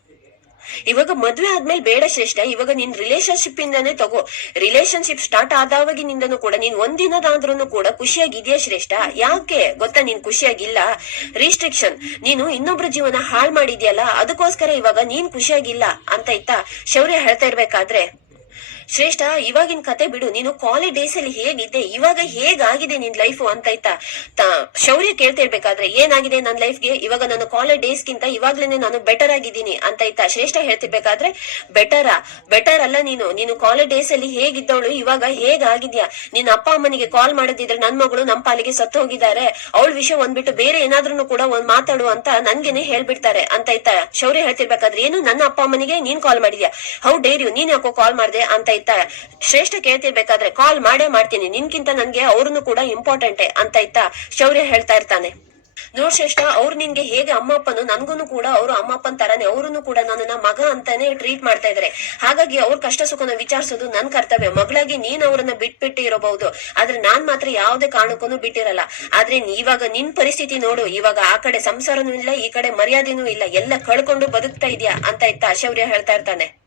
ಇವಾಗ ಮದ್ವೆ ಆದ್ಮೇಲೆ ಬೇಡ ಶ್ರೇಷ್ಠ, ಇವಾಗ ನಿನ್ ರಿಲೇಶನ್ಶಿಪ್ ಇಂದಾನೆ ತಗೋ. ರಿಲೇಶನ್ಶಿಪ್ ಸ್ಟಾರ್ಟ್ ಆದಾವಾಗಿನಿಂದನೂ ಕೂಡ ನೀನ್ ಒಂದಿನದಾದ್ರೂ ಕೂಡ ಖುಷಿಯಾಗಿದ್ಯಾ ಶ್ರೇಷ್ಠ? ಯಾಕೆ? ಗೊತ್ತಾ ನೀನ್ ಖುಷಿಯಾಗಿಲ್ಲ? ರಿಸ್ಟ್ರಿಕ್ಷನ್ ನೀನು ಇನ್ನೊಬ್ರ ಜೀವನ ಹಾಳ್ ಮಾಡಿದ್ಯಲ್ಲ, ಅದಕ್ಕೋಸ್ಕರ ಇವಾಗ ನೀನ್ ಖುಷಿಯಾಗಿಲ್ಲ ಅಂತ ಇತ್ತ ಶೌರ್ಯ ಹೇಳ್ತಾ ಇರ್ಬೇಕಾದ್ರೆ? ಶ್ರೇಷ್ಠ, ಇವಾಗಿನ ಕತೆ ಬಿಡು. ನೀನು ಕಾಲೇಜ್ ಡೇಸ್ ಅಲ್ಲಿ ಹೇಗಿದ್ದೆ? ಇವಾಗ ಹೇಗಾಗಿದೆ ನಿನ್ ಲೈಫ್ ಅಂತ ಆಯ್ತಾ ಶೌರ್ಯ ಕೇಳ್ತಿರ್ಬೇಕಾದ್ರೆ ಏನಾಗಿದೆ ನನ್ನ ಲೈಫ್ಗೆ ಇವಾಗ ನಾನು ಕಾಲೇಜ್ ಡೇಸ್ ಗಿಂತ ಇವಾಗ್ಲೇನೆ ನಾನು ಬೆಟರ್ ಆಗಿದ್ದೀನಿ ಅಂತ ಆಯ್ತಾ ಶ್ರೇಷ್ಠ ಹೇಳ್ತಿರ್ಬೇಕಾದ್ರೆ ಬೆಟರ ಬೆಟರ್ ಅಲ್ಲ ನೀನು. ನೀನು ಕಾಲೇಜ್ ಡೇಸ್ ಅಲ್ಲಿ ಹೇಗಿದ್ದವಳು? ಇವಾಗ ಹೇಗಾಗಿದ್ಯಾ? ನಿನ್ನ ಅಪ್ಪ ಅಮ್ಮನಿಗೆ ಕಾಲ್ ಮಾಡದಿದ್ರೆ ನನ್ ಮಗಳು ನಮ್ ಪಾಲಿಗೆ ಸತ್ತು ಹೋಗಿದ್ದಾರೆ. ಅವಳ ವಿಷಯ ಒಂದ್ಬಿಟ್ಟು ಬೇರೆ ಏನಾದ್ರೂ ಕೂಡ ಒಂದ್ ಮಾತಾಡು ಅಂತ ನನ್ಗೆನೆ ಹೇಳ್ಬಿಡ್ತಾರೆ ಅಂತ ಆಯ್ತಾ ಶೌರ್ಯ ಹೇಳ್ತಿರ್ಬೇಕಾದ್ರೆ, ಏನು ನನ್ನ ಅಪ್ಪ ಅಮ್ಮನಿಗೆ ನೀನ್ ಕಾಲ್ ಮಾಡಿದ್ಯಾ? ಹೌ ಡೇರ್ ಯು ನೀನ್ ಯಾಕೋ ಕಾಲ್ ಮಾಡ್ದೆ? ಅಂತ ಆಯ್ತಾ ಶ್ರೇಷ್ಠ ಕೇಳ್ತಿರ್ಬೇಕಾದ್ರೆ ಕಾಲ್ ಮಾಡೇ ಮಾಡ್ತೀನಿ. ನಿನ್ಕಿಂತ ನನ್ಗೆ ಅವ್ರನ್ನು ಕೂಡ ಇಂಪಾರ್ಟೆಂಟೇ ಅಂತ ಆಯ್ತಾ ಶೌರ್ಯ ಹೇಳ್ತಾ ಇರ್ತಾನೆ. ನೋಡ್ ಶ್ರೇಷ್ಠ, ಅವ್ರು ನಿನ್ಗೆ ಹೇಗೆ ಅಮ್ಮಪ್ಪನು ನನ್ಗೂನು ಕೂಡ ಅವರು ಅಮ್ಮ ತರಾನೆ ಅವ್ರನ್ನು ಕೂಡ ನನ್ನ ಮಗ ಅಂತಾನೆ ಟ್ರೀಟ್ ಮಾಡ್ತಾ ಇದಾರೆ. ಹಾಗಾಗಿ ಅವ್ರ ಕಷ್ಟ ಸುಖನ ವಿಚಾರಿಸೋದು ನನ್ ಕರ್ತವ್ಯ. ಮಗಳಾಗಿ ನೀನ್ ಅವ್ರನ್ನ ಬಿಟ್ಬಿಟ್ಟು ಇರಬಹುದು. ಆದ್ರೆ ನಾನ್ ಮಾತ್ರ ಯಾವ್ದೇ ಕಾರಣಕ್ಕೂ ಬಿಟ್ಟಿರಲ್ಲ. ಆದ್ರೆ ಇವಾಗ ನಿನ್ ಪರಿಸ್ಥಿತಿ ನೋಡು. ಇವಾಗ ಆ ಕಡೆ ಸಂಸಾರನೂ ಇಲ್ಲ, ಈ ಕಡೆ ಮರ್ಯಾದೆನೂ ಇಲ್ಲ. ಎಲ್ಲ ಕಳ್ಕೊಂಡು ಬದುಕ್ತಾ ಇದ್ಯಾ ಅಂತ ಇತ್ತ ಶೌರ್ಯ ಹೇಳ್ತಾ ಇರ್ತಾನೆ.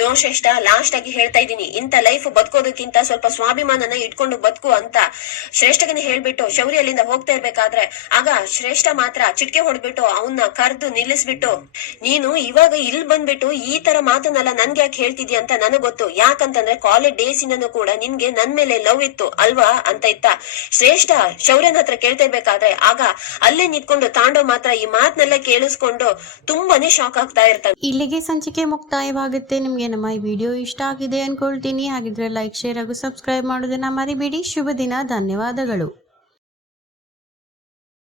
ನೋ ಶ್ರೇಷ್ಠ ಲಾಸ್ಟ್ ಆಗಿ ಹೇಳ್ತಾ ಇದ್ದೀನಿ, ಇಂಥ ಲೈಫ್ ಬದುಕೋದಕ್ಕಿಂತ ಸ್ವಲ್ಪ ಸ್ವಾಭಿಮಾನನ ಇಟ್ಕೊಂಡು ಬದುಕು ಅಂತ ಶ್ರೇಷ್ಠಗನ ಹೇಳ್ಬಿಟ್ಟು ಶೌರ್ಯ ಅಲ್ಲಿಂದ ಹೋಗ್ತಾ ಇರ್ಬೇಕಾದ್ರೆ, ಆಗ ಶ್ರೇಷ್ಠ ಮಾತ್ರ ಚಿಟ್ಕೆ ಹೊಡ್ಬಿಟ್ಟು ಅವನ್ನ ಕರೆದು ನಿಲ್ಲಿಸ್ಬಿಟ್ಟು, ನೀನು ಇವಾಗ ಇಲ್ಲಿ ಬಂದ್ಬಿಟ್ಟು ಈ ತರ ಮಾತನ್ನೆಲ್ಲ ನನ್ಗೆ ಯಾಕೆ ಹೇಳ್ತಿದ್ಯಾ ಅಂತ ನನಗ್ ಗೊತ್ತು. ಯಾಕಂತಂದ್ರೆ ಕಾಲೇಜ್ ಡೇಸ್ ಇಂದನೂ ಕೂಡ ನಿನ್ಗೆ ನನ್ ಮೇಲೆ ಲವ್ ಇತ್ತು, ಅಲ್ವಾ ಅಂತ ಇತ್ತ. ಶ್ರೇಷ್ಠ ಶೌರ್ಯನ ಹತ್ರ ಕೇಳ್ತಾ ಇರ್ಬೇಕಾದ್ರೆ, ಆಗ ಅಲ್ಲೇ ನಿಂತ್ಕೊಂಡು ತಾಂಡೋ ಮಾತ್ರ ಈ ಮಾತನ್ನೆಲ್ಲ ಕೇಳಿಸ್ಕೊಂಡು ತುಂಬಾನೇ ಶಾಕ್ ಆಗ್ತಾ ಇರ್ತಾನೆ. ಇಲ್ಲಿಗೆ ಸಂಚಿಕೆ ಮುಕ್ತಾಯವಾಗುತ್ತೆ. ನಿಮಗೆ ನಮ್ಮ ಈ ವಿಡಿಯೋ ಇಷ್ಟ ಆಗಿದೆ ಅಂದ್ಕೊಳ್ತೀನಿ ಹಾಗಿದ್ರೆ ಲೈಕ್ ಶೇರ್ ಹಾಗೂ ಸಬ್ಸ್ಕ್ರೈಬ್ ಮಾಡೋದನ್ನ ಮರಿಬೇಡಿ. ಶುಭ ದಿನ. ಧನ್ಯವಾದಗಳು.